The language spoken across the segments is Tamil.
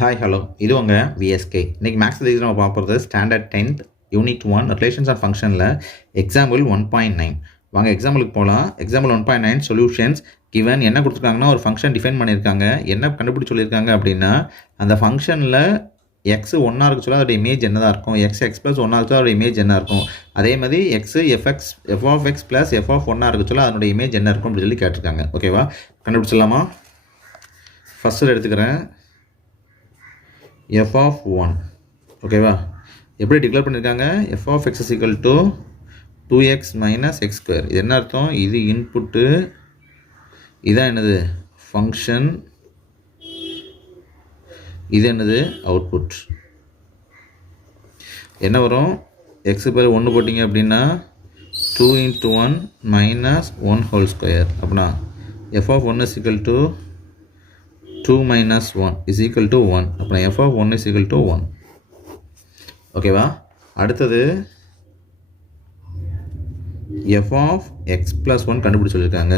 ஹாய் ஹலோ இது உங்கள் விஎஸ்கே. இன்றைக்கி மேக்ஸ் எழுதி நம்ம பார்க்குறது standard 10th unit 1 relations of ஃபங்க்ஷனில் எக்ஸாம்பிள் 1.9. வாங்க எக்ஸாம்பிளுக்கு போகலாம். எக்ஸாம்பிள் 1.9 சொல்யூஷன்ஸ் கிவன் என்ன கொடுத்துருக்காங்கன்னா ஒரு ஃபங்க்ஷன் டிஃபைன் பண்ணியிருக்காங்க. என்ன கண்டுபிடிச்சி சொல்லியிருக்காங்க அப்படின்னா அந்த ஃபங்க்ஷனில் எக்ஸ் ஒன்றா இருக்க சொல்ல அதோட இமேஜ் என்ன தான் இருக்கும், எக்ஸ் ப்ளஸ் ஒன்றா இருக்க அதோட இமேஜ் என்ன இருக்கும், அதே மாதிரி F of X plus F of ஒன்றா இருக்க சொல்ல அதோட இமேஜ் என்ன இருக்கும் அப்படின்னு சொல்லி கேட்டிருக்காங்க. ஓகேவா, கண்டுபிடிச்சிடலாமா? ஃபஸ்ட்டில் எடுத்துக்கிறேன் f of 1. ஓகேவா, எப்படி டிக்ளேர் பண்ணியிருக்காங்க? f of x is equal to 2x minus x square. இது என்ன அர்த்தம்? இது இன்புட்டு, இதான் என்னது ஃபங்க்ஷன், இது என்னது அவுட்புட். என்ன வரும்? x பேர் 1 போட்டிங்க அப்படின்னா 2 into 1 minus 1 whole square. அப்படின்னா f of 1 is equal to 2 minus 1 is equal to 1. அப்புறம் f of 1 is equal to 1. ஓகேவா, அடுத்தது f of x plus 1 கண்டுபிடிச்சு சொல்லியிருக்காங்க.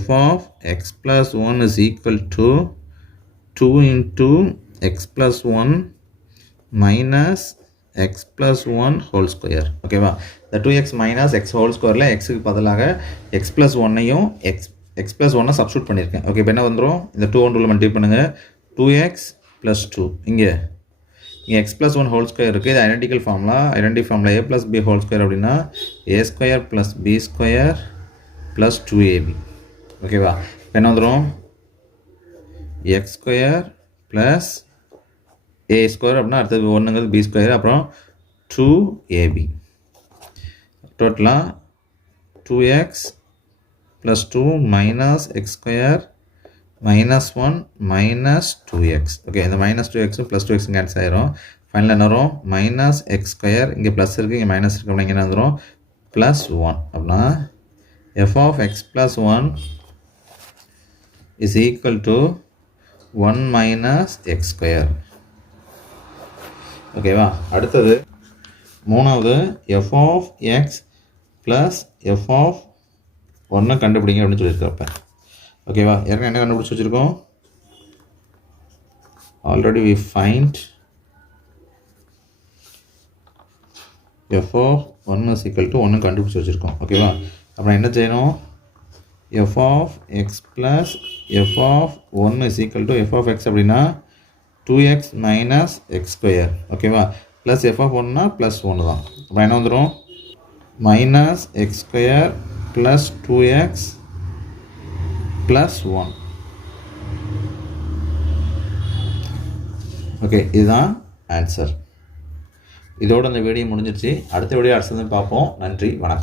f of x plus 1 is equal to 2 into x plus 1 minus x plus 1 whole square. ஓகேவா, இந்த 2x minus x whole squareல xக்கு பதிலாக x plus 1ஐயும் x plus 1 substitute பண்ணியிருக்கேன். ஓகே, இப்போ என்ன வந்துடும்? இந்த 2 1 மல்டிப்ளை பண்ணுங்கள். 2x plus 2 இங்கே x plus 1 ஹோல் ஸ்கொயர் இருக்குது. இது identical formula. a plus b whole square அப்படின்னா a square plus b square plus 2ab. ஓகேவா, இப்போ என்ன வந்துடும்? x square plus a square அப்படின்னா அடுத்தது 1ங்கிறது b ஸ்கொயர், அப்புறம் 2ab. டோட்டலாக 2x plus 2 minus x square minus 1 minus 2x. Okay, இந்த minus 2x plus 2x cancel ஆயிரும். ஃபைனலாக என்ன வரும்? minus x square, இங்கே ப்ளஸ் இருக்குது, இங்கே மைனஸ் இருக்குது, அப்படின்னா என்ன வந்துடும்? plus 1. அப்படின்னா f of x plus 1 is equal to 1 minus x square. ஓகேவா, அடுத்தது மூணாவது f of x plus f of 1 கண்டுபிடிங்க அப்படின்னு சொல்லியிருக்கப்ப. ஓகேவா, ஏற்கனவே என்ன கண்டுபிடிச்சி வச்சுருக்கோம்? Already we find f of 1 is equal to 1 கண்டுபிடிச்சி வச்சுருக்கோம். ஓகேவா, அப்புறம் என்ன செய்யணும்? f of x plus f of 1 is equal to f of x அப்படின்னா 2x minus x square. ஓகேவா, ப்ளஸ் f of 1னா ப்ளஸ் 1 தான். அப்புறம் என்ன வந்துடும்? Minus x square plus 2x plus 1. Okay, இதுதான் ஆன்சர். இதோட இந்த வீடியோ முடிஞ்சிருச்சு. அடுத்த வீடியோ அடுத்தது பார்ப்போம். நன்றி, வணக்கம்.